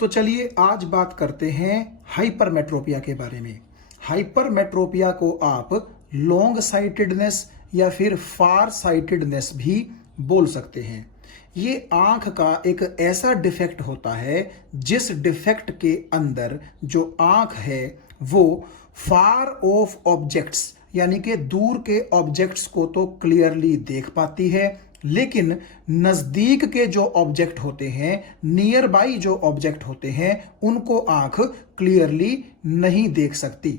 तो चलिए आज बात करते हैं हाइपरमेट्रोपिया के बारे में। हाइपरमेट्रोपिया को आप लॉन्ग साइटेडनेस या फिर फार साइटेडनेस भी बोल सकते हैं। ये आंख का एक ऐसा डिफेक्ट होता है जिस डिफेक्ट के अंदर जो आंख है वो फार ऑफ ऑब्जेक्ट्स यानी कि दूर के ऑब्जेक्ट्स को तो क्लियरली देख पाती है, लेकिन नजदीक के जो ऑब्जेक्ट होते हैं, नियर बाई जो ऑब्जेक्ट होते हैं, उनको आंख क्लियरली नहीं देख सकती।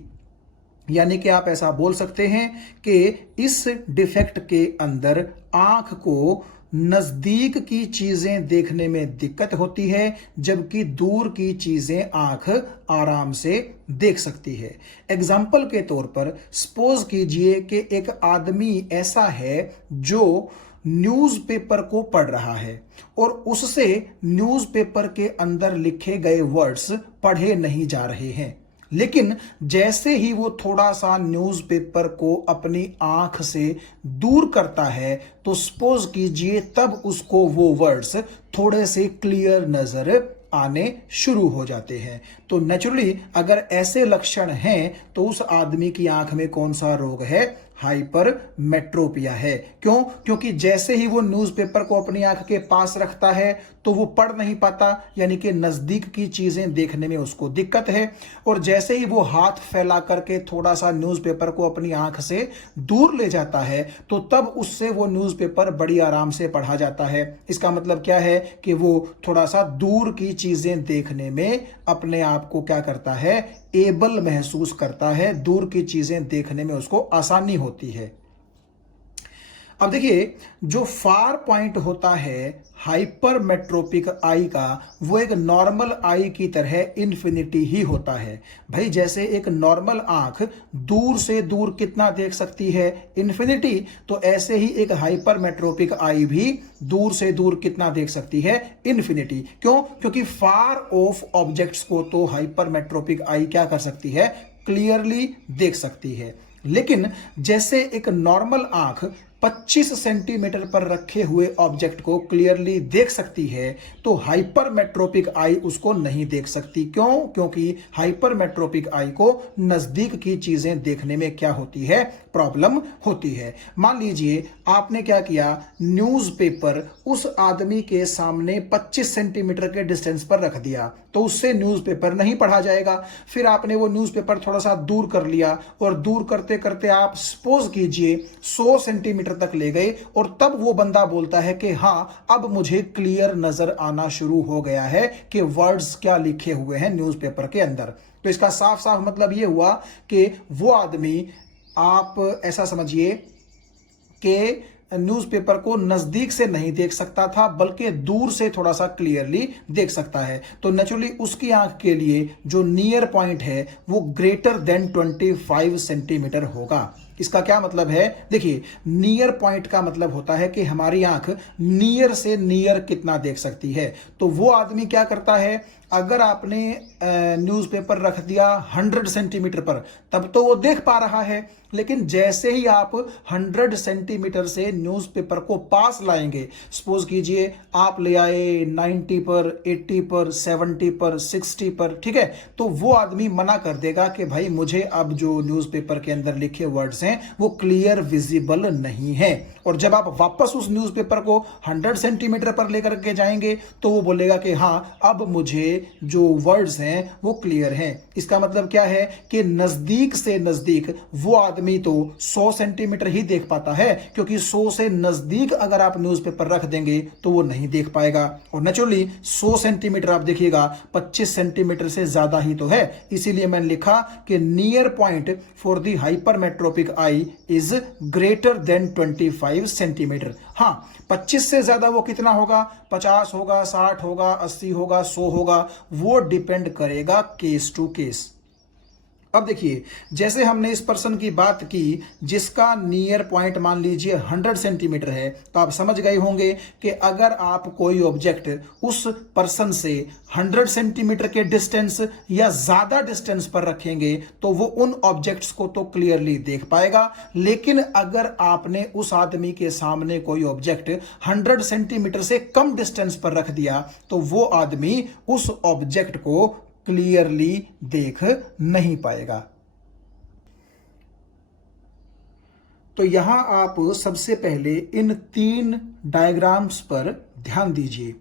यानी कि आप ऐसा बोल सकते हैं कि इस डिफेक्ट के अंदर आंख को नजदीक की चीजें देखने में दिक्कत होती है, जबकि दूर की चीजें आंख आराम से देख सकती है। एग्जाम्पल के तौर पर सपोज कीजिए कि एक आदमी ऐसा है जो न्यूज़पेपर को पढ़ रहा है और उससे न्यूज़पेपर के अंदर लिखे गए वर्ड्स पढ़े नहीं जा रहे हैं, लेकिन जैसे ही वो थोड़ा सा न्यूज़पेपर को अपनी आंख से दूर करता है तो सपोज कीजिए तब उसको वो वर्ड्स थोड़े से क्लियर नजर आने शुरू हो जाते हैं। तो नेचुरली अगर ऐसे लक्षण हैं तो उस आदमी की आंख में कौन सा रोग है? हाइपरमेट्रोपिया है। क्यों? क्योंकि जैसे ही वो न्यूज़पेपर को अपनी आंख के पास रखता है तो वो पढ़ नहीं पाता, यानी कि नजदीक की चीजें देखने में उसको दिक्कत है, और जैसे ही वो हाथ फैला करके थोड़ा सा न्यूज़पेपर को अपनी आंख से दूर ले जाता है तो तब उससे वो न्यूज़पेपर बड़ी आराम से पढ़ा जाता है। इसका मतलब क्या है कि वो थोड़ा सा दूर की चीजें देखने में अपने आप को क्या करता है? एबल महसूस करता है, दूर की चीजें देखने में उसको आसानी होती है। अब देखिए, जो फार पॉइंट होता है हाइपरमेट्रोपिक आई का, वो एक नॉर्मल आई की तरह इन्फिनिटी ही होता है। भाई जैसे एक नॉर्मल आंख दूर से दूर कितना देख सकती है? इन्फिनिटी। तो ऐसे ही एक हाइपरमेट्रोपिक आई भी दूर से दूर कितना देख सकती है? इन्फिनिटी। क्यों? क्योंकि फार ऑफ ऑब्जेक्ट्स को तो हाइपरमेट्रोपिक आई क्या कर सकती है? क्लियरली देख सकती है। लेकिन जैसे एक नॉर्मल आंख 25 सेंटीमीटर पर रखे हुए ऑब्जेक्ट को क्लियरली देख सकती है, तो हाइपरमेट्रोपिक आई उसको नहीं देख सकती। क्यों? क्योंकि हाइपरमेट्रोपिक आई को नजदीक की चीजें देखने में क्या होती है? प्रॉब्लम होती है। मान लीजिए आपने क्या किया, न्यूज़पेपर उस आदमी के सामने 25 सेंटीमीटर के डिस्टेंस पर रख दिया, तो उससे न्यूज़पेपर नहीं पढ़ा जाएगा। फिर आपने वो न्यूज़पेपर थोड़ा सा दूर कर लिया और दूर करते करते आप सपोज कीजिए 100 सेंटीमीटर तक ले गए, और तब वो बंदा बोलता है कि हाँ अब मुझे क्लियर नजर आना शुरू हो गया है कि वर्ड्स क्या लिखे हुए हैं न्यूज़पेपर के अंदर। तो इसका साफ साफ मतलब ये हुआ कि वो आदमी, आप ऐसा समझिए कि न्यूज़पेपर को नजदीक से नहीं देख सकता था, बल्कि दूर से थोड़ा सा क्लियरली देख सकता है। तो नेचुरली उसकी आंख के लिए जो नियर पॉइंट है वो ग्रेटर देन 25 सेंटीमीटर होगा। इसका क्या मतलब है? देखिए, नियर पॉइंट का मतलब होता है कि हमारी आंख नियर से नियर कितना देख सकती है। तो वो आदमी क्या करता है, अगर आपने न्यूज़पेपर रख दिया 100 सेंटीमीटर पर, तब तो वो देख पा रहा है, लेकिन जैसे ही आप 100 सेंटीमीटर से न्यूज़पेपर को पास लाएंगे, सपोज कीजिए आप ले आए 90 पर, 80 पर, 70 पर, 60 पर, ठीक है, तो वो आदमी मना कर देगा कि भाई मुझे अब जो न्यूज़पेपर के अंदर लिखे वर्ड्स हैं वो क्लियर विजिबल नहीं है। और जब आप वापस उस न्यूज़पेपर को 100 सेंटीमीटर पर लेकर के जाएंगे तो वो बोलेगा कि हाँ अब मुझे जो वर्ड्स हैं वो क्लियर हैं। इसका मतलब क्या है कि नजदीक से नजदीक वो आदमी तो 100 सेंटीमीटर ही देख पाता है, क्योंकि 100 से नजदीक अगर आप न्यूज़पेपर रख देंगे तो वो नहीं देख पाएगा। और नेचुरली 100 सेंटीमीटर आप देखिएगा 25 सेंटीमीटर से ज्यादा ही तो है, इसीलिए मैंने लिखा कि near point for the hypermetropic I is greater than 25 centimetre. हाँ, 25 से ज्यादा वो कितना होगा? 50 होगा, 60 होगा, 80 होगा, 100 होगा, वो डिपेंड करेगा केस टू केस। अब देखिए, जैसे हमने इस पर्सन की बात की जिसका नियर पॉइंट मान लीजिए 100 सेंटीमीटर है, तो आप समझ गए होंगे कि अगर आप कोई ऑब्जेक्ट उस पर्सन से 100 सेंटीमीटर के डिस्टेंस या ज्यादा डिस्टेंस पर रखेंगे तो वो उन ऑब्जेक्ट्स को तो क्लियरली देख पाएगा, लेकिन अगर आपने उस आदमी के सामने कोई ऑब्जेक्ट 100 सेंटीमीटर से कम डिस्टेंस पर रख दिया तो वो आदमी उस ऑब्जेक्ट को क्लियरली देख नहीं पाएगा। तो यहां आप सबसे पहले इन 3 डायग्राम्स पर ध्यान दीजिए।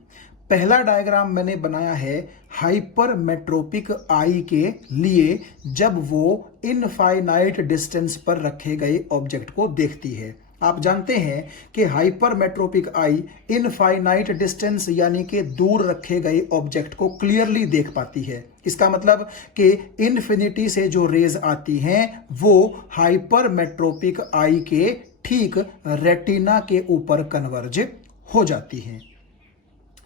पहला डायग्राम मैंने बनाया है हाइपरमेट्रोपिक आई के लिए, जब वो इनफाइनाइट डिस्टेंस पर रखे गए ऑब्जेक्ट को देखती है। आप जानते हैं कि हाइपरमेट्रोपिक आई इनफाइनाइट डिस्टेंस यानी कि दूर रखे गए ऑब्जेक्ट को क्लियरली देख पाती है। इसका मतलब कि इन्फिनिटी से जो रेज आती हैं वो हाइपरमेट्रोपिक आई के ठीक रेटिना के ऊपर कन्वर्ज हो जाती हैं।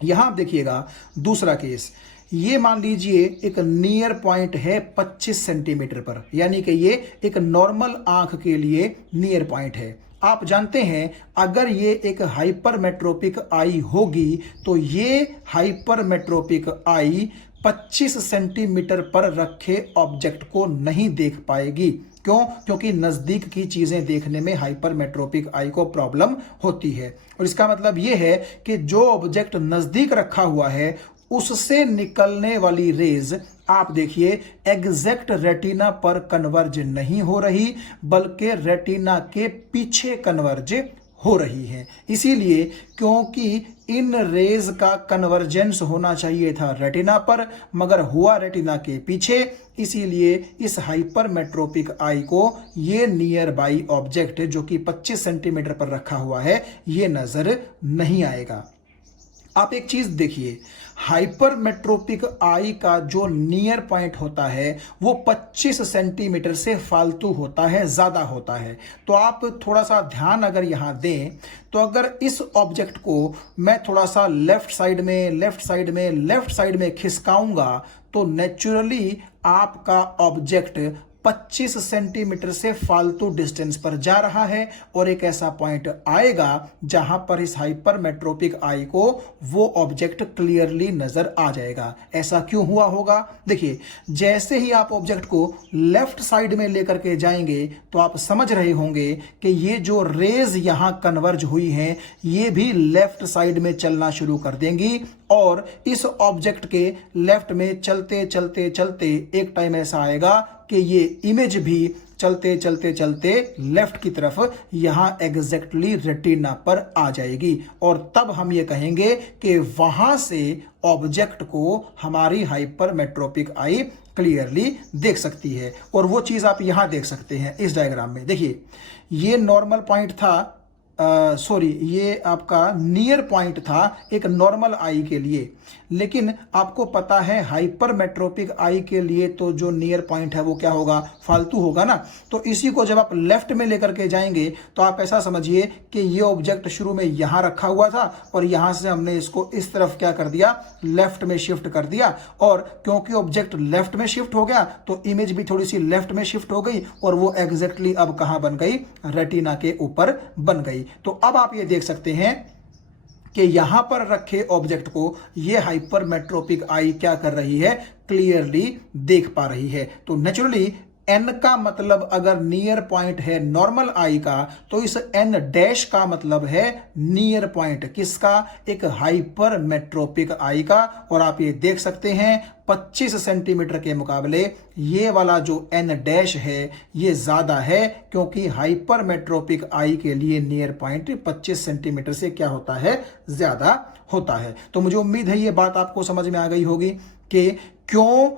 यहां आप देखिएगा दूसरा केस, ये मान लीजिए एक नियर पॉइंट है 25 सेंटीमीटर पर, यानी कि ये एक नॉर्मल आंख के लिए नियर पॉइंट है। आप जानते हैं अगर ये एक हाइपरमेट्रोपिक आई होगी तो ये हाइपरमेट्रोपिक आई 25 सेंटीमीटर पर रखे ऑब्जेक्ट को नहीं देख पाएगी। क्यों? क्योंकि नजदीक की चीजें देखने में हाइपरमेट्रोपिक आई को प्रॉब्लम होती है। और इसका मतलब यह है कि जो ऑब्जेक्ट नजदीक रखा हुआ है उससे निकलने वाली रेज आप देखिए एग्जैक्ट रेटिना पर कन्वर्ज नहीं हो रही, बल्कि रेटिना के पीछे कन्वर्ज हो रही है। इसीलिए क्योंकि इन रेज का कन्वर्जेंस होना चाहिए था रेटिना पर, मगर हुआ रेटिना के पीछे, इसीलिए इस हाइपरमेट्रोपिक आई को ये नियर बाई ऑब्जेक्ट जो कि 25 सेंटीमीटर पर रखा हुआ है ये नजर नहीं आएगा। आप एक चीज देखिए, हाइपरमेट्रोपिक आई का जो नियर पॉइंट होता है वो 25 सेंटीमीटर से फालतू होता है, ज्यादा होता है। तो आप थोड़ा सा ध्यान अगर यहां दें तो अगर इस ऑब्जेक्ट को मैं थोड़ा सा लेफ्ट साइड में खिसकाऊंगा तो नेचुरली आपका ऑब्जेक्ट 25 सेंटीमीटर से फालतू डिस्टेंस पर जा रहा है और एक ऐसा पॉइंट आएगा जहां पर इस हाइपरमेट्रोपिक आई को वो ऑब्जेक्ट क्लियरली नजर आ जाएगा। ऐसा क्यों हुआ होगा? देखिए, जैसे ही आप ऑब्जेक्ट को लेफ्ट साइड में लेकर के जाएंगे तो आप समझ रहे होंगे कि ये जो रेज यहां कन्वर्ज हुई हैं ये भी लेफ्ट साइड में चलना शुरू कर देंगी और इस ऑब्जेक्ट के लेफ्ट में चलते चलते चलते एक टाइम ऐसा आएगा कि ये इमेज भी चलते चलते चलते लेफ्ट की तरफ यहां एग्जैक्टली रेटिना पर आ जाएगी और तब हम ये कहेंगे कि वहां से ऑब्जेक्ट को हमारी हाइपरमेट्रोपिक आई क्लियरली देख सकती है। और वो चीज आप यहां देख सकते हैं इस डायग्राम में। देखिए, ये नॉर्मल पॉइंट था, ये आपका नियर पॉइंट था एक नॉर्मल आई के लिए, लेकिन आपको पता है हाइपरमेट्रोपिक आई के लिए तो जो नियर पॉइंट है वो क्या होगा? फालतू होगा ना। तो इसी को जब आप लेफ्ट में लेकर के जाएंगे तो आप ऐसा समझिए कि ये ऑब्जेक्ट शुरू में यहां रखा हुआ था और यहां से हमने इसको इस तरफ क्या कर दिया? लेफ्ट में शिफ्ट कर दिया। और क्योंकि ऑब्जेक्ट लेफ्ट में शिफ्ट हो गया तो इमेज भी थोड़ी सी लेफ्ट में शिफ्ट हो गई और वो एग्जैक्टली अब कहां बन गई? रेटिना के ऊपर बन गई। तो अब आप ये देख सकते हैं कि यहां पर रखे ऑब्जेक्ट को ये हाइपरमेट्रोपिक आई क्या कर रही है? क्लियरली देख पा रही है। तो नेचुरली एन का मतलब अगर नियर पॉइंट है नॉर्मल आई का तो इस एन डैश का मतलब है नियर पॉइंट किसका? एक हाइपरमेट्रोपिक आई का। और आप ये देख सकते हैं 25 सेंटीमीटर के मुकाबले ये वाला जो एन डैश है ये ज्यादा है, क्योंकि हाइपरमेट्रोपिक आई के लिए नियर पॉइंट 25 सेंटीमीटर से क्या होता है? ज्यादा होता है। तो मुझे उम्मीद है ये बात आपको समझ में आ गई होगी कि क्यों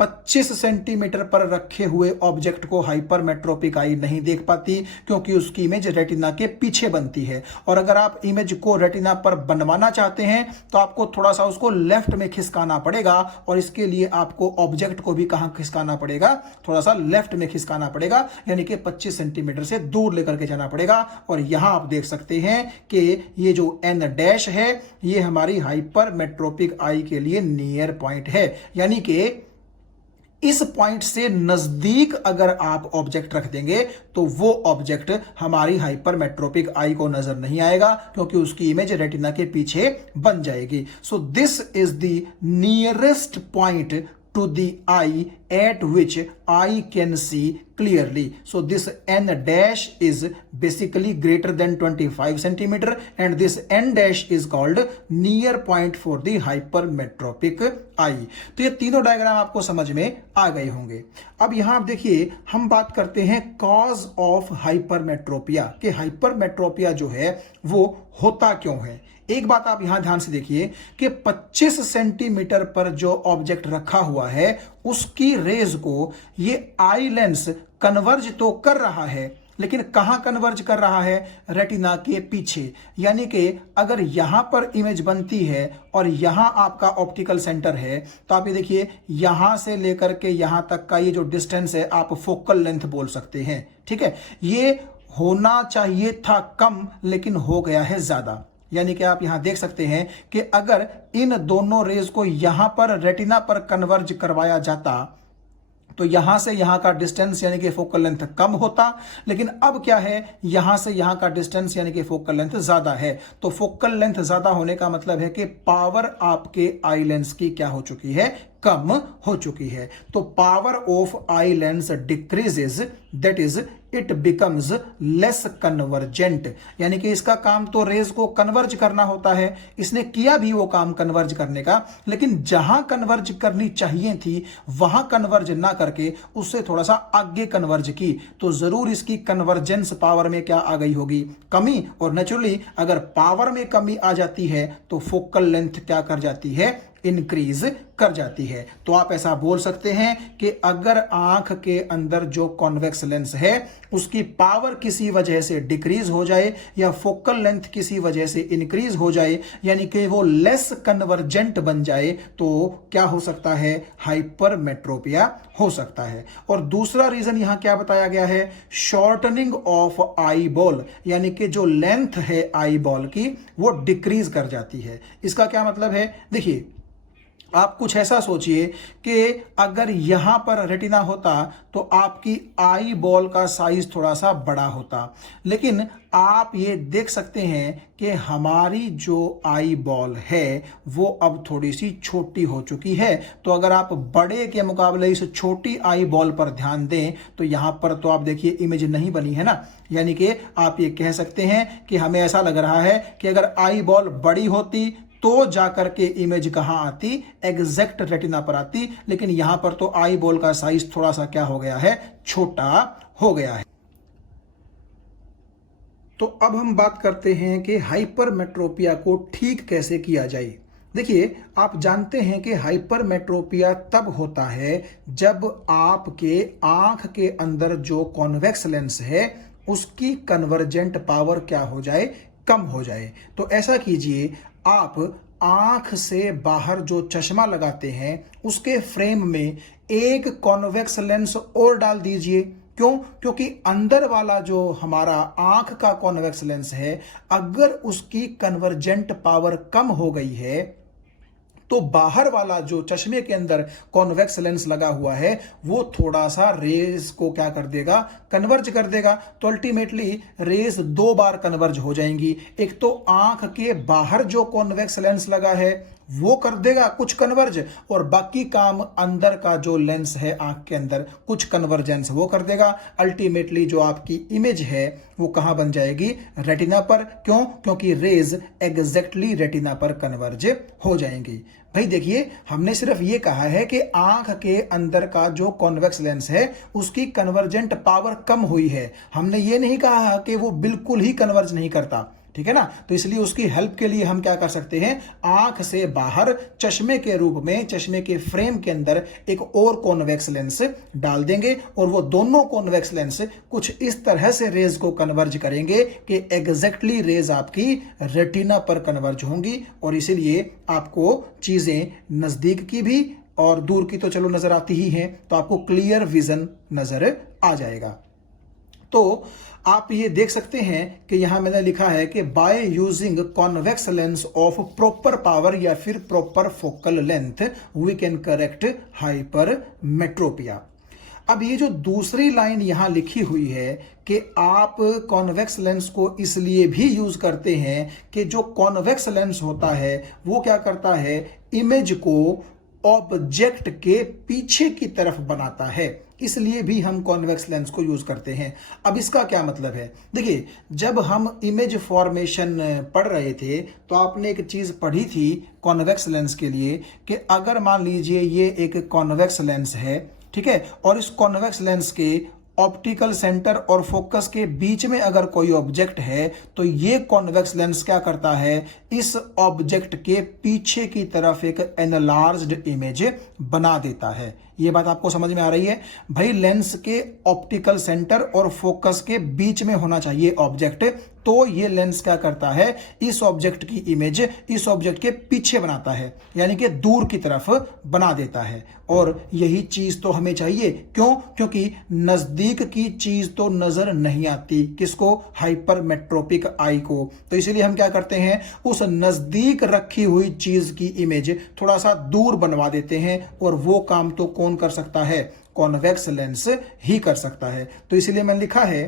25 सेंटीमीटर पर रखे हुए ऑब्जेक्ट को हाइपरमेट्रोपिक आई नहीं देख पाती, क्योंकि उसकी इमेज रेटिना के पीछे बनती है। और अगर आप इमेज को रेटिना पर बनवाना चाहते हैं तो आपको थोड़ा सा उसको लेफ्ट में खिसकाना पड़ेगा और इसके लिए आपको ऑब्जेक्ट को भी कहां खिसकाना पड़ेगा? थोड़ा सा लेफ्ट में खिसकाना पड़ेगा, यानी कि 25 सेंटीमीटर से दूर लेकर के जाना पड़ेगा। और यहां आप देख सकते हैं कि ये जो एन डैश है ये हमारी हाइपरमेट्रोपिक आई के लिए नियर पॉइंट है, यानी कि इस पॉइंट से नजदीक अगर आप ऑब्जेक्ट रख देंगे तो वो ऑब्जेक्ट हमारी हाइपरमेट्रोपिक आई को नजर नहीं आएगा, क्योंकि उसकी इमेज रेटिना के पीछे बन जाएगी। So this is the nearest point to the eye at which eye can see clearly. So this n dash is basically greater than 25 centimeter and this n dash is called near point for the hypermetropic eye. तो ये तीनों diagram आपको समझ में आ गए होंगे। अब यहां आप देखिए, हम बात करते हैं कॉज ऑफ हाइपरमेट्रोपिया, कि हाइपरमेट्रोपिया जो है वो होता क्यों है। एक बात आप यहां ध्यान से देखिए कि 25 सेंटीमीटर पर जो ऑब्जेक्ट रखा हुआ है उसकी रेज को ये आई लेंस कन्वर्ज तो कर रहा है, लेकिन कहां कन्वर्ज कर रहा है? रेटिना के पीछे। यानी कि अगर यहां पर इमेज बनती है और यहां आपका ऑप्टिकल सेंटर है, तो आप ये देखिए यहां से लेकर के यहां तक का ये जो डिस्टेंस है आप फोकल लेंथ बोल सकते हैं। ठीक है, ये होना चाहिए था कम लेकिन हो गया है ज्यादा। यानी कि आप यहां देख सकते हैं कि अगर इन दोनों रेज को यहां पर रेटिना पर कन्वर्ज करवाया जाता तो यहां से यहां का डिस्टेंस यानी कि फोकल लेंथ कम होता, लेकिन अब क्या है, यहां से यहां का डिस्टेंस यानी कि फोकल लेंथ ज्यादा है। तो फोकल लेंथ ज्यादा होने का मतलब है कि पावर आपके आई लेंस की क्या हो चुकी है? कम हो चुकी है। तो power of eye lens decreases, that is it becomes less convergent. यानी कि इसका काम तो रेज को कन्वर्ज करना होता है, इसने किया भी वो काम कन्वर्ज करने का, लेकिन जहां कन्वर्ज करनी चाहिए थी वहां कन्वर्ज ना करके उससे थोड़ा सा आगे कन्वर्ज की, तो जरूर इसकी कन्वर्जेंस पावर में क्या आ गई होगी? कमी। और नेचुरली अगर पावर में कमी आ जाती है तो फोकल लेंथ क्या कर जाती है? इंक्रीज कर जाती है। तो आप ऐसा बोल सकते हैं कि अगर आंख के अंदर जो कॉन्वेक्स लेंस है उसकी पावर किसी वजह से डिक्रीज हो जाए या फोकल लेंथ किसी वजह से इंक्रीज हो जाए, यानी कि वो लेस कन्वर्जेंट बन जाए, तो क्या हो सकता है? हाइपरमेट्रोपिया हो सकता है। और दूसरा रीजन यहां क्या बताया गया है? शॉर्टनिंग ऑफ आई बॉल, यानी कि जो लेंथ है आई बॉल की वो डिक्रीज कर जाती है। इसका क्या मतलब है? देखिए, आप कुछ ऐसा सोचिए कि अगर यहां पर रेटिना होता तो आपकी आई बॉल का साइज थोड़ा सा बड़ा होता, लेकिन आप ये देख सकते हैं कि हमारी जो आई बॉल है वो अब थोड़ी सी छोटी हो चुकी है। तो अगर आप बड़े के मुकाबले इस छोटी आई बॉल पर ध्यान दें तो यहां पर तो आप देखिए इमेज नहीं बनी है ना। यानी कि आप ये कह सकते हैं कि हमें ऐसा लग रहा है कि अगर आई बॉल बड़ी होती तो जाकर के इमेज कहां आती? एग्जैक्ट रेटिना पर आती, लेकिन यहां पर तो आई बॉल का साइज थोड़ा सा क्या हो गया है? छोटा हो गया है। तो अब हम बात करते हैं कि हाइपरमेट्रोपिया को ठीक कैसे किया जाए। देखिए, आप जानते हैं कि हाइपरमेट्रोपिया तब होता है जब आपके आंख के अंदर जो कॉन्वेक्स लेंस है उसकी कन्वर्जेंट पावर क्या हो जाए? कम हो जाए। तो ऐसा कीजिए, आप आंख से बाहर जो चश्मा लगाते हैं उसके फ्रेम में एक कॉन्वेक्स लेंस और डाल दीजिए। क्यों? क्योंकि अंदर वाला जो हमारा आंख का कॉन्वेक्स लेंस है अगर उसकी कन्वर्जेंट पावर कम हो गई है तो बाहर वाला जो चश्मे के अंदर कॉन्वेक्स लेंस लगा हुआ है वो थोड़ा सा रेज को क्या कर देगा? कन्वर्ज कर देगा। तो अल्टीमेटली रेज दो बार कन्वर्ज हो जाएंगी। एक तो आंख के बाहर जो कॉन्वेक्स लेंस लगा है वो कर देगा कुछ कन्वर्ज, और बाकी काम अंदर का जो लेंस है आंख के अंदर कुछ कन्वर्जेंस वो कर देगा। अल्टीमेटली जो आपकी इमेज है वो कहां बन जाएगी? रेटिना पर। क्यों? क्योंकि रेज एग्जैक्टली रेटिना पर कन्वर्ज हो जाएंगी। भाई देखिए, हमने सिर्फ ये कहा है कि आंख के अंदर का जो कॉन्वेक्स लेंस है उसकी कन्वर्जेंट पावर कम हुई है। हमने ये नहीं कहा कि वो बिल्कुल ही कन्वर्ज नहीं करता, ठीक है ना। तो इसलिए उसकी हेल्प के लिए हम क्या कर सकते हैं? आंख से बाहर चश्मे के रूप में चश्मे के फ्रेम के अंदर एक और कॉन्वेक्स लेंस डाल देंगे और वो दोनों कॉन्वेक्स लेंस कुछ इस तरह से रेज को कन्वर्ज करेंगे कि एग्जैक्टली रेज आपकी रेटिना पर कन्वर्ज होंगी, और इसीलिए आपको चीजें नजदीक की भी और दूर की तो चलो नजर आती ही हैं, तो आपको क्लियर विजन नजर आ जाएगा। तो आप ये देख सकते हैं कि यहां मैंने लिखा है कि by using convex lens of proper power या फिर proper focal length we can correct hypermetropia. अब ये जो दूसरी लाइन यहां लिखी हुई है कि आप कॉन्वेक्स लेंस को इसलिए भी यूज करते हैं कि जो कॉन्वेक्स लेंस होता है वो क्या करता है, इमेज को ऑब्जेक्ट के पीछे की तरफ बनाता है, इसलिए भी हम कॉन्वेक्स लेंस को यूज करते हैं। अब इसका क्या मतलब है, देखिए जब हम इमेज फॉर्मेशन पढ़ रहे थे तो आपने एक चीज पढ़ी थी कॉन्वेक्स लेंस के लिए कि अगर मान लीजिए ये एक कॉन्वेक्स लेंस है, ठीक है, और इस कॉन्वेक्स लेंस के ऑप्टिकल सेंटर और फोकस के बीच में अगर कोई ऑब्जेक्ट है तो ये कॉन्वेक्स लेंस क्या करता है, इस ऑब्जेक्ट के पीछे की तरफ एक एनलार्ज्ड इमेज बना देता है। ये बात आपको समझ में आ रही है भाई, लेंस के ऑप्टिकल सेंटर और फोकस के बीच में होना चाहिए ऑब्जेक्ट, तो ये लेंस क्या करता है, इस ऑब्जेक्ट की इमेज इस ऑब्जेक्ट के पीछे बनाता है, यानी कि दूर की तरफ बना देता है। और यही चीज तो हमें चाहिए, क्यों, क्योंकि नजदीक की चीज तो नजर नहीं आती किसको, हाइपरमेट्रोपिक आई को। तो इसीलिए हम क्या करते हैं, उस नजदीक रखी हुई चीज की इमेज थोड़ा सा दूर बनवा देते हैं, और वो काम तो कौन कर सकता है, कॉन्वेक्स लेंस ही कर सकता है। तो इसीलिए मैंने लिखा है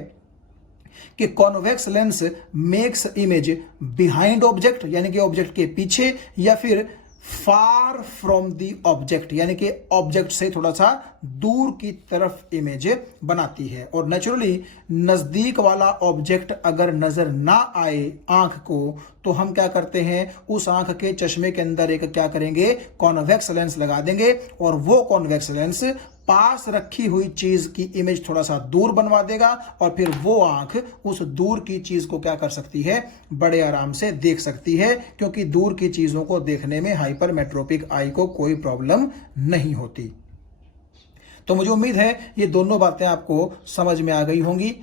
कि convex lens makes image behind object, यानी कि ऑब्जेक्ट के पीछे, या फिर फार फ्रॉम दी ऑब्जेक्ट, यानी कि ऑब्जेक्ट से थोड़ा सा दूर की तरफ इमेज बनाती है। और नेचुरली नजदीक वाला ऑब्जेक्ट अगर नजर ना आए आंख को, तो हम क्या करते हैं, उस आंख के चश्मे के अंदर एक क्या करेंगे, कॉन्वेक्स लेंस लगा देंगे, और वो कॉन्वेक्स लेंस पास रखी हुई चीज की इमेज थोड़ा सा दूर बनवा देगा, और फिर वो आंख उस दूर की चीज को क्या कर सकती है, बड़े आराम से देख सकती है, क्योंकि दूर की चीजों को देखने में हाइपरमेट्रोपिक आई को कोई प्रॉब्लम नहीं होती। तो मुझे उम्मीद है ये दोनों बातें आपको समझ में आ गई होंगी।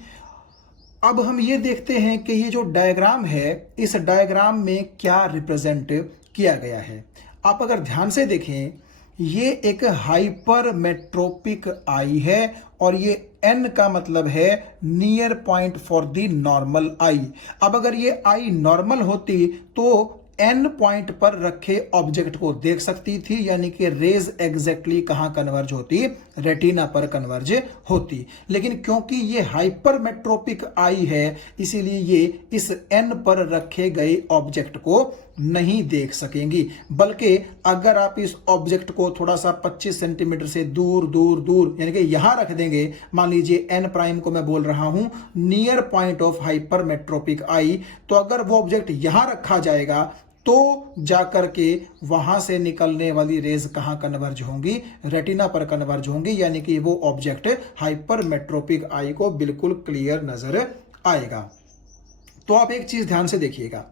अब हम ये देखते हैं कि ये जो डायग्राम है, इस डायग्राम में क्या रिप्रेजेंट किया गया है। आप अगर ध्यान से देखें, ये एक हाइपरमेट्रोपिक आई है, और ये N का मतलब है near point for the normal eye. अब अगर ये आई नॉर्मल होती तो N पॉइंट पर रखे ऑब्जेक्ट को देख सकती थी, यानी कि रेज एग्जैक्टली कहां कन्वर्ज होती, रेटिना पर कन्वर्ज होती। लेकिन क्योंकि ये हाइपरमेट्रोपिक आई है, इसीलिए ये इस N पर रखे गए ऑब्जेक्ट को नहीं देख सकेंगी, बल्कि अगर आप इस ऑब्जेक्ट को थोड़ा सा 25 सेंटीमीटर से दूर दूर दूर, यानी कि यहां रख देंगे, मान लीजिए N प्राइम को मैं बोल रहा हूं नियर पॉइंट ऑफ हाइपरमेट्रोपिक आई, तो अगर वो ऑब्जेक्ट यहां रखा जाएगा तो जाकर के वहां से निकलने वाली रेज कहां कन्वर्ज होंगी, रेटिना पर कन्वर्ज होंगी, यानी कि वो ऑब्जेक्ट हाइपरमेट्रोपिक आई को बिल्कुल क्लियर नजर आएगा। तो आप एक चीज ध्यान से देखिएगा,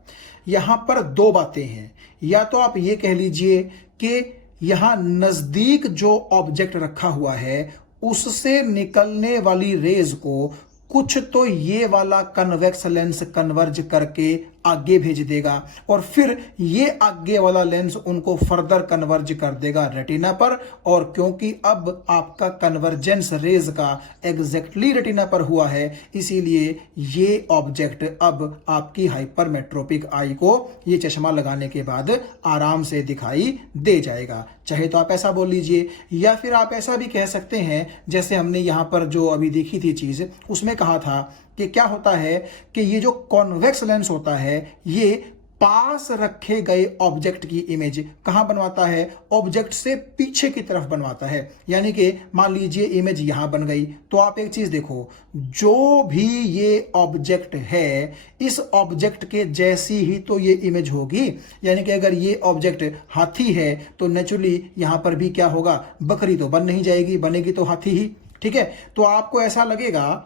यहां पर दो बातें हैं। या तो आप ये कह लीजिए कि यहां नजदीक जो ऑब्जेक्ट रखा हुआ है उससे निकलने वाली रेज को कुछ तो ये वाला कन्वेक्स लेंस कन्वर्ज करके आगे भेज देगा, और फिर ये आगे वाला लेंस उनको फर्दर कन्वर्ज कर देगा रेटिना पर। और क्योंकि अब आपका कन्वर्जेंस रेज का एग्जैक्टली रेटिना पर हुआ है, इसीलिए ये ऑब्जेक्ट अब आपकी हाइपरमेट्रोपिक आई को ये चश्मा लगाने के बाद आराम से दिखाई दे जाएगा। चाहे तो आप ऐसा बोल लीजिए, या फिर आप ऐसा भी कह सकते हैं जैसे हमने यहां पर जो अभी देखी थी चीज, उसमें कहा था कि क्या होता है कि ये जो कॉन्वेक्स लेंस होता है ये पास रखे गए ऑब्जेक्ट की इमेज कहां बनवाता है, ऑब्जेक्ट से पीछे की तरफ बनवाता है। यानी कि मान लीजिए इमेज यहां बन गई, तो आप एक चीज देखो, जो भी ये ऑब्जेक्ट है इस ऑब्जेक्ट के जैसी ही तो ये इमेज होगी। यानी कि अगर ये ऑब्जेक्ट हाथी है तो नेचुरली यहां पर भी क्या होगा, बकरी तो बन नहीं जाएगी, बनेगी तो हाथी ही। ठीक है, तो आपको ऐसा लगेगा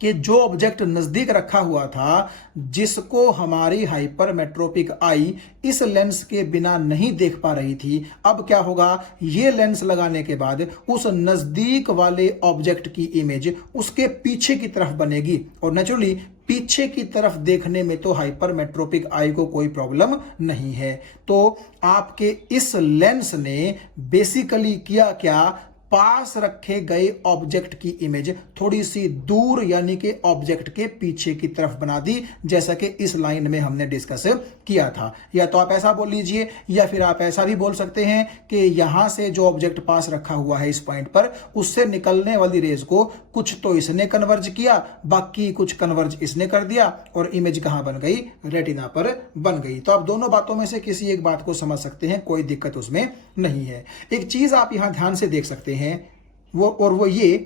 कि जो ऑब्जेक्ट नजदीक रखा हुआ था, जिसको हमारी हाइपरमेट्रोपिक आई इस लेंस के बिना नहीं देख पा रही थी, अब क्या होगा, ये लेंस लगाने के बाद उस नजदीक वाले ऑब्जेक्ट की इमेज उसके पीछे की तरफ बनेगी। और नेचुरली पीछे की तरफ देखने में तो हाइपरमेट्रोपिक आई को कोई प्रॉब्लम नहीं है। तो आपके इस लेंस ने बेसिकली किया क्या, पास रखे गए ऑब्जेक्ट की इमेज थोड़ी सी दूर यानी कि ऑब्जेक्ट के पीछे की तरफ बना दी, जैसा कि इस लाइन में हमने डिस्कस किया था। या तो आप ऐसा बोल लीजिए या फिर आप ऐसा भी बोल सकते हैं कि यहां से जो ऑब्जेक्ट पास रखा हुआ है इस पॉइंट पर, उससे निकलने वाली रेज को कुछ तो इसने कन्वर्ज किया, बाकी कुछ कन्वर्ज इसने कर दिया और इमेज कहां बन गई, रेटिना पर बन गई। तो आप दोनों बातों में से किसी एक बात को समझ सकते हैं, कोई दिक्कत उसमें नहीं है। एक चीज आप यहां ध्यान से देख सकते हैं वो ये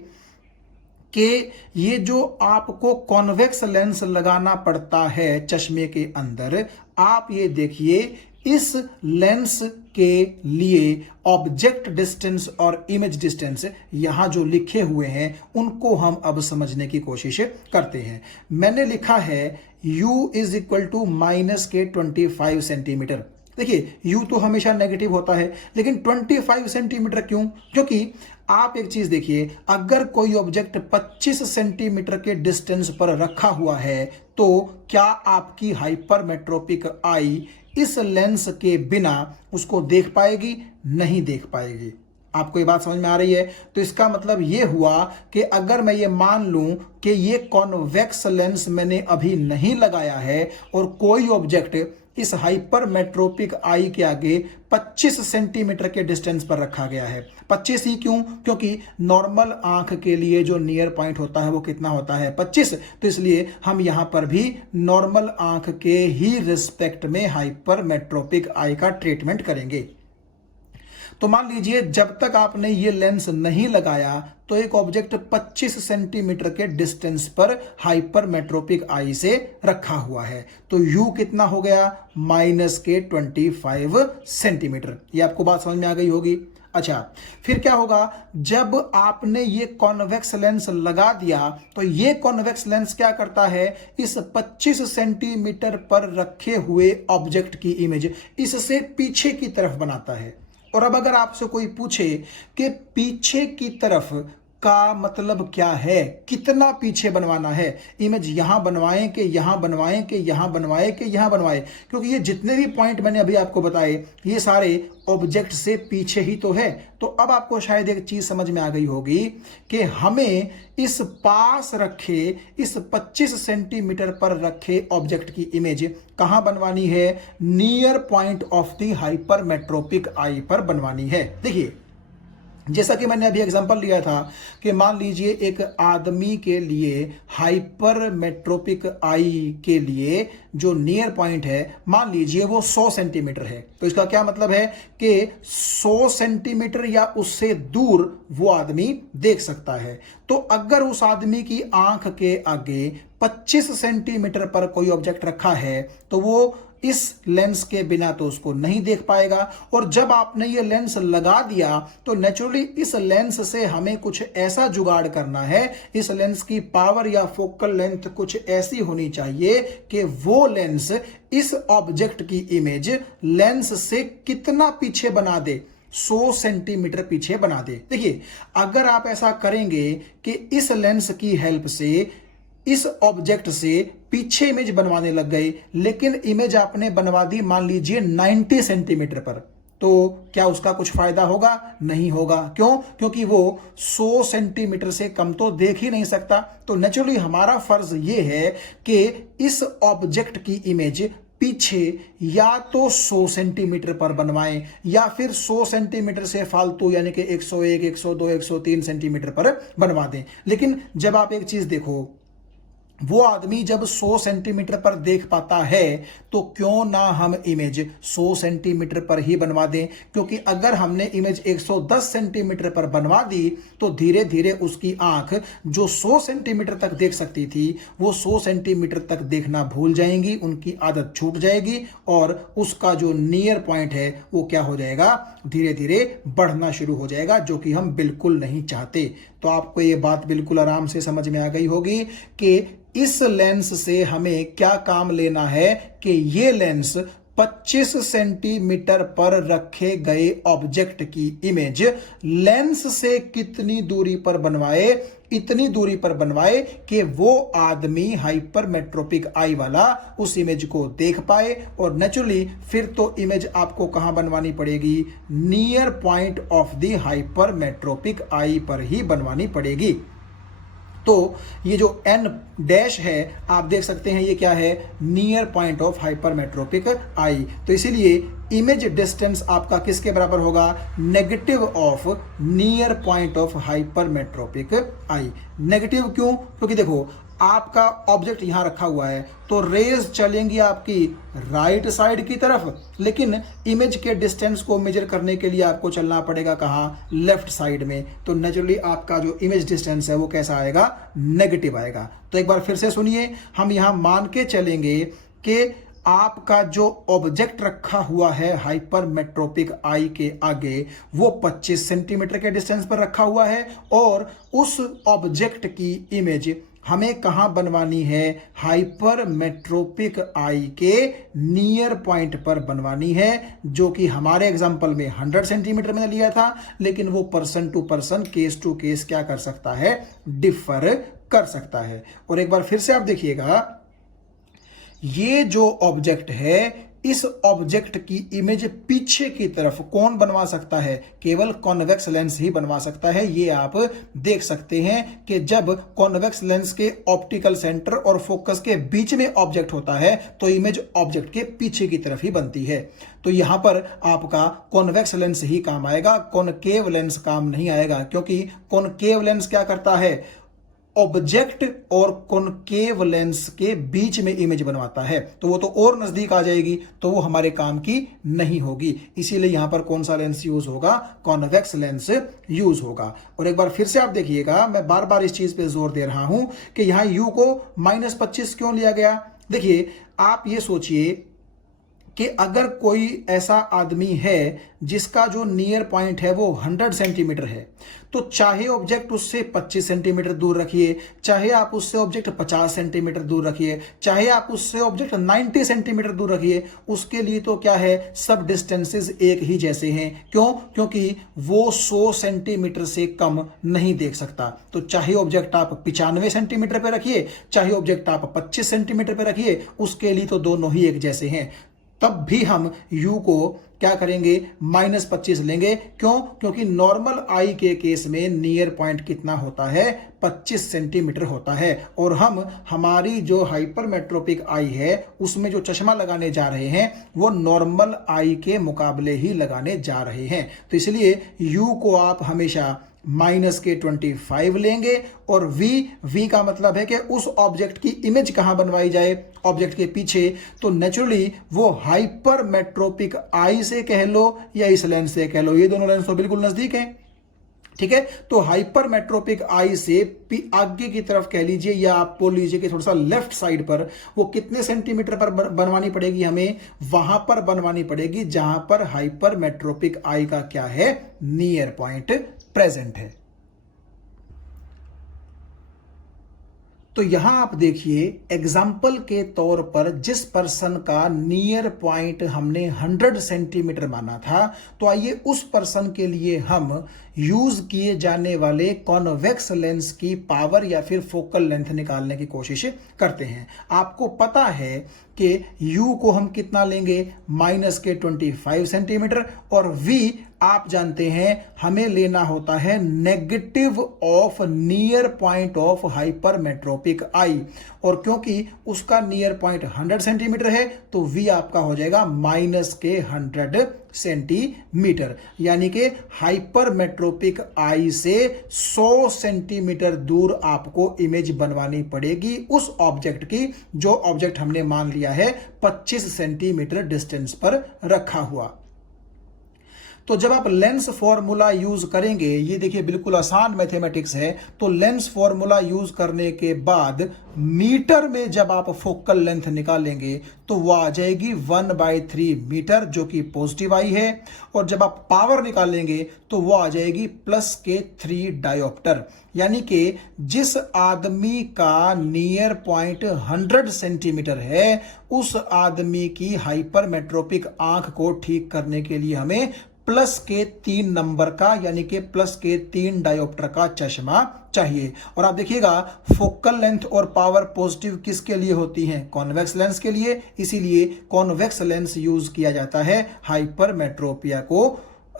कि ये जो आपको कॉन्वेक्स लेंस लगाना पड़ता है चश्मे के अंदर, आप ये देखिए इस लेंस के लिए ऑब्जेक्ट डिस्टेंस और इमेज डिस्टेंस यहां जो लिखे हुए हैं उनको हम अब समझने की कोशिश करते हैं। मैंने लिखा है u is equal to -25 centimetre. देखिए u तो हमेशा नेगेटिव होता है, लेकिन 25 सेंटीमीटर क्यों? क्योंकि आप एक चीज देखिए, अगर कोई ऑब्जेक्ट 25 सेंटीमीटर के डिस्टेंस पर रखा हुआ है तो क्या आपकी हाइपरमेट्रोपिक आई इस लेंस के बिना उसको देख पाएगी? नहीं देख पाएगी। आपको ये बात समझ में आ रही है? तो इसका मतलब ये हुआ कि अगर मैं ये मान लूं कि ये कॉन्वेक्स लेंस मैंने अभी नहीं लगाया है और कोई ऑब्जेक्ट इस हाइपरमेट्रोपिक आई के आगे 25 सेंटीमीटर के डिस्टेंस पर रखा गया है। 25 ही क्यों? क्योंकि नॉर्मल आंख के लिए जो नियर पॉइंट होता है वो कितना होता है, 25। तो इसलिए हम यहां पर भी नॉर्मल आंख के ही रिस्पेक्ट में हाइपरमेट्रोपिक आई का ट्रीटमेंट करेंगे। तो मान लीजिए जब तक आपने ये लेंस नहीं लगाया तो एक ऑब्जेक्ट 25 सेंटीमीटर के डिस्टेंस पर हाइपरमेट्रोपिक आई से रखा हुआ है, तो u कितना हो गया, -25 सेंटीमीटर। ये आपको बात समझ में आ गई होगी। अच्छा, फिर क्या होगा, जब आपने ये कॉन्वेक्स लेंस लगा दिया तो ये कॉन्वेक्स लेंस क्या करता है, इस 25 सेंटीमीटर पर रखे हुए ऑब्जेक्ट की इमेज इससे पीछे की तरफ बनाता है। और अब अगर आपसे कोई पूछे कि पीछे की तरफ का मतलब क्या है, कितना पीछे बनवाना है, इमेज यहां बनवाएं कि यहां बनवाएं कि यहां बनवाएं कि यहां बनवाएं, क्योंकि ये जितने भी पॉइंट मैंने अभी आपको बताए ये सारे ऑब्जेक्ट से पीछे ही तो है। तो अब आपको शायद एक चीज समझ में आ गई होगी कि हमें इस पास रखे इस 25 सेंटीमीटर पर रखे ऑब्जेक्ट की इमेज कहां बनवानी है, near point of the hypermetropic eye पर बनवानी है। देखिए जैसा कि मैंने अभी एग्जांपल लिया था कि मान लीजिए एक आदमी के लिए हाइपरमेट्रोपिक आई के लिए जो नियर पॉइंट है मान लीजिए वो 100 सेंटीमीटर है। तो इसका क्या मतलब है कि 100 सेंटीमीटर या उससे दूर वो आदमी देख सकता है। तो अगर उस आदमी की आंख के आगे 25 सेंटीमीटर पर कोई ऑब्जेक्ट रखा है तो वो इस लेंस के बिना तो उसको नहीं देख पाएगा। और जब आपने ये लेंस लगा दिया तो नेचुरली इस लेंस से हमें कुछ ऐसा जुगाड़ करना है, इस लेंस की पावर या फोकल लेंथ कुछ ऐसी होनी चाहिए कि वो लेंस इस ऑब्जेक्ट की इमेज लेंस से कितना पीछे बना दे, 100 सेंटीमीटर पीछे बना दे। देखिए अगर आप ऐसा करेंगे कि इस लेंस की हेल्प से इस ऑब्जेक्ट से पीछे इमेज बनवाने लग गए, लेकिन इमेज आपने बनवा दी मान लीजिए 90 सेंटीमीटर पर, तो क्या उसका कुछ फायदा होगा? नहीं होगा। क्यों? क्योंकि वो 100 सेंटीमीटर से कम तो देख ही नहीं सकता। तो नेचुरली हमारा फर्ज ये है कि इस ऑब्जेक्ट की इमेज पीछे या तो 100 सेंटीमीटर पर बनवाएं या फिर 100 सेंटीमीटर से फालतू यानी कि 101, 102, 103 सेंटीमीटर पर बनवा दें। लेकिन जब आप एक चीज देखो, वो आदमी जब 100 सेंटीमीटर पर देख पाता है तो क्यों ना हम इमेज 100 सेंटीमीटर पर ही बनवा दें, क्योंकि अगर हमने इमेज 110 सेंटीमीटर पर बनवा दी तो धीरे धीरे उसकी आंख जो 100 सेंटीमीटर तक देख सकती थी वो 100 सेंटीमीटर तक देखना भूल जाएंगी, उनकी आदत छूट जाएगी और उसका जो नियर पॉइंट है वो क्या हो जाएगा, धीरे धीरे बढ़ना शुरू हो जाएगा, जो कि हम बिल्कुल नहीं चाहते। तो आपको ये बात बिल्कुल आराम से समझ में आ गई होगी कि इस लेंस से हमें क्या काम लेना है कि ये लेंस 25 सेंटीमीटर पर रखे गए ऑब्जेक्ट की इमेज लेंस से कितनी दूरी पर बनवाए, इतनी दूरी पर बनवाए कि वो आदमी हाइपरमेट्रोपिक आई वाला उस इमेज को देख पाए। और नेचुरली फिर तो इमेज आपको कहां बनवानी पड़ेगी, near point of the hypermetropic eye पर ही बनवानी पड़ेगी। तो ये जो n डैश है आप देख सकते हैं, ये क्या है, नियर पॉइंट ऑफ हाइपरमेट्रोपिक आई। तो इसीलिए इमेज डिस्टेंस आपका किसके बराबर होगा, negative of near point of hypermetropic I. Negative क्यों, क्योंकि देखो आपका ऑब्जेक्ट यहां रखा हुआ है तो रेज चलेंगी आपकी राइट साइड की तरफ, लेकिन इमेज के डिस्टेंस को मेजर करने के लिए आपको चलना पड़ेगा कहां, लेफ्ट साइड में। तो नेचुरली आपका जो इमेज डिस्टेंस है वो कैसा आएगा, नेगेटिव आएगा। तो एक बार फिर से सुनिए, हम यहां मान के चलेंगे कि आपका जो ऑब्जेक्ट रखा हुआ है हाइपरमेट्रोपिक आई के आगे वो 25 सेंटीमीटर के डिस्टेंस पर रखा हुआ है और उस ऑब्जेक्ट की इमेज हमें कहां बनवानी है, हाइपरमेट्रोपिक आई के नियर पॉइंट पर बनवानी है, जो कि हमारे एग्जांपल में 100 सेंटीमीटर में लिया था, लेकिन वो person to person, case to case क्या कर सकता है, डिफर कर सकता है। और एक बार फिर से आप देखिएगा, ये जो ऑब्जेक्ट है इस ऑब्जेक्ट की इमेज पीछे की तरफ कौन बनवा सकता है, केवल कॉन्वेक्स लेंस ही बनवा सकता है। ये आप देख सकते हैं कि जब कॉन्वेक्स लेंस के ऑप्टिकल सेंटर और फोकस के बीच में ऑब्जेक्ट होता है तो इमेज ऑब्जेक्ट के पीछे की तरफ ही बनती है। तो यहां पर आपका कॉन्वेक्स लेंस ही काम आएगा, कॉनकेव लेंस काम नहीं आएगा, क्योंकि कॉनकेव लेंस क्या करता है, ऑब्जेक्ट और कॉनकेव लेंस के बीच में इमेज बनवाता है, तो वो तो और नजदीक आ जाएगी, तो वो हमारे काम की नहीं होगी। इसीलिए यहां पर कौन सा लेंस यूज होगा, कॉन्वेक्स लेंस यूज होगा। और एक बार फिर से आप देखिएगा, मैं बार बार इस चीज पे जोर दे रहा हूं कि यहां यू को -25 क्यों लिया गया। देखिए आप ये सोचिए कि अगर कोई ऐसा आदमी है जिसका जो नियर पॉइंट है वो 100 सेंटीमीटर है, तो चाहे ऑब्जेक्ट उससे 25 सेंटीमीटर दूर रखिए, चाहे आप उससे ऑब्जेक्ट 50 सेंटीमीटर दूर रखिए, चाहे आप उससे ऑब्जेक्ट 90 सेंटीमीटर दूर रखिए, उसके लिए तो क्या है, सब डिस्टेंसेस एक ही जैसे हैं। क्यों, क्योंकि वो 100 सेंटीमीटर से कम नहीं देख सकता। तो चाहे ऑब्जेक्ट आप 95 सेंटीमीटर पर रखिए, चाहे ऑब्जेक्ट आप 25 सेंटीमीटर पर रखिए, उसके लिए तो दोनों ही एक जैसे हैं। तब भी हम u को क्या करेंगे, -25 लेंगे। क्यों, क्योंकि नॉर्मल आई के केस में नियर पॉइंट कितना होता है, 25 सेंटीमीटर होता है, और हम हमारी जो हाइपरमेट्रोपिक आई है उसमें जो चश्मा लगाने जा रहे हैं वो नॉर्मल आई के मुकाबले ही लगाने जा रहे हैं। तो इसलिए u को आप हमेशा -25 लेंगे, और v का मतलब है कि उस ऑब्जेक्ट की इमेज कहां बनवाई जाए, ऑब्जेक्ट के पीछे। तो नेचुरली वो हाइपरमेट्रोपिक आई से कह लो या इस लेंस से कह लो, ये दोनों लेंस तो बिल्कुल नजदीक हैं, ठीक है। तो हाइपरमेट्रोपिक आई से आगे की तरफ कह लीजिए, या आप बोल लीजिए कि थोड़ा सा लेफ्ट साइड पर वो कितने सेंटीमीटर पर बनवानी पड़ेगी, हमें वहां पर बनवानी पड़ेगी जहां पर हाइपरमेट्रोपिक आई का क्या है, नियर पॉइंट प्रेजेंट है। तो यहां आप देखिए एग्जाम्पल के तौर पर जिस पर्सन का नियर पॉइंट हमने 100 सेंटीमीटर माना था, तो आइए उस पर्सन के लिए हम यूज किए जाने वाले कॉन्वेक्स लेंस की पावर या फिर फोकल लेंथ निकालने की कोशिश करते हैं। आपको पता है कि u को हम कितना लेंगे, -25 सेंटीमीटर, और v आप जानते हैं हमें लेना होता है negative of near point of hypermetropic eye, और क्योंकि उसका नियर पॉइंट 100 सेंटीमीटर है तो v आपका हो जाएगा -100 सेंटीमीटर, यानी कि हाइपरमेट्रोपिक आई से 100 सेंटीमीटर दूर आपको इमेज बनवानी पड़ेगी उस ऑब्जेक्ट की जो ऑब्जेक्ट हमने मान लिया है 25 सेंटीमीटर डिस्टेंस पर रखा हुआ। तो जब आप लेंस फॉर्मूला यूज करेंगे, ये देखिए बिल्कुल आसान मैथमेटिक्स है, तो लेंस फॉर्मूला यूज करने के बाद मीटर में जब आप फोकल लेंथ निकालेंगे तो वो आ जाएगी 1/3 मीटर, जो कि पॉजिटिव आई है। और जब आप पावर निकालेंगे तो वो आ जाएगी +3 डायोप्टर, यानी कि जिस आदमी का नियर पॉइंट 100 सेंटीमीटर है, उस आदमी की हाइपरमेट्रोपिक आंख को ठीक करने के लिए हमें +3 नंबर का, यानी कि +3 डायोप्टर का चश्मा चाहिए। और आप देखिएगा फोकल लेंथ और पावर पॉजिटिव किसके लिए होती हैं? कॉन्वेक्स लेंस के लिए। इसीलिए कॉन्वेक्स लेंस यूज किया जाता है हाइपरमेट्रोपिया को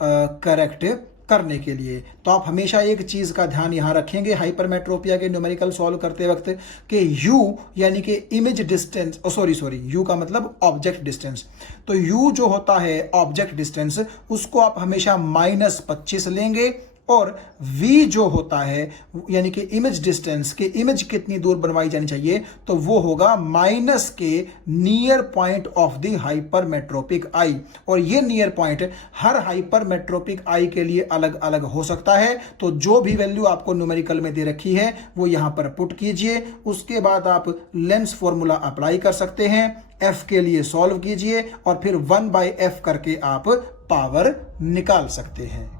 करेक्ट करने के लिए। तो आप हमेशा एक चीज का ध्यान यहां रखेंगे हाइपरमेट्रोपिया के न्यूमेरिकल सॉल्व करते वक्त कि U यानी कि इमेज डिस्टेंस, सॉरी U का मतलब ऑब्जेक्ट डिस्टेंस। तो U जो होता है ऑब्जेक्ट डिस्टेंस, उसको आप हमेशा -25 लेंगे, और V जो होता है यानी कि इमेज डिस्टेंस के इमेज कितनी दूर बनवाई जानी चाहिए, तो वो होगा माइनस के near point of the hypermetropic eye. और ये नियर पॉइंट हर हाइपरमेट्रोपिक आई के लिए अलग अलग हो सकता है। तो जो भी वैल्यू आपको न्यूमेरिकल में दे रखी है वो यहां पर पुट कीजिए, उसके बाद आप लेंस फॉर्मूला अप्लाई कर सकते हैं, F के लिए सॉल्व कीजिए और फिर 1/f करके आप पावर निकाल सकते हैं।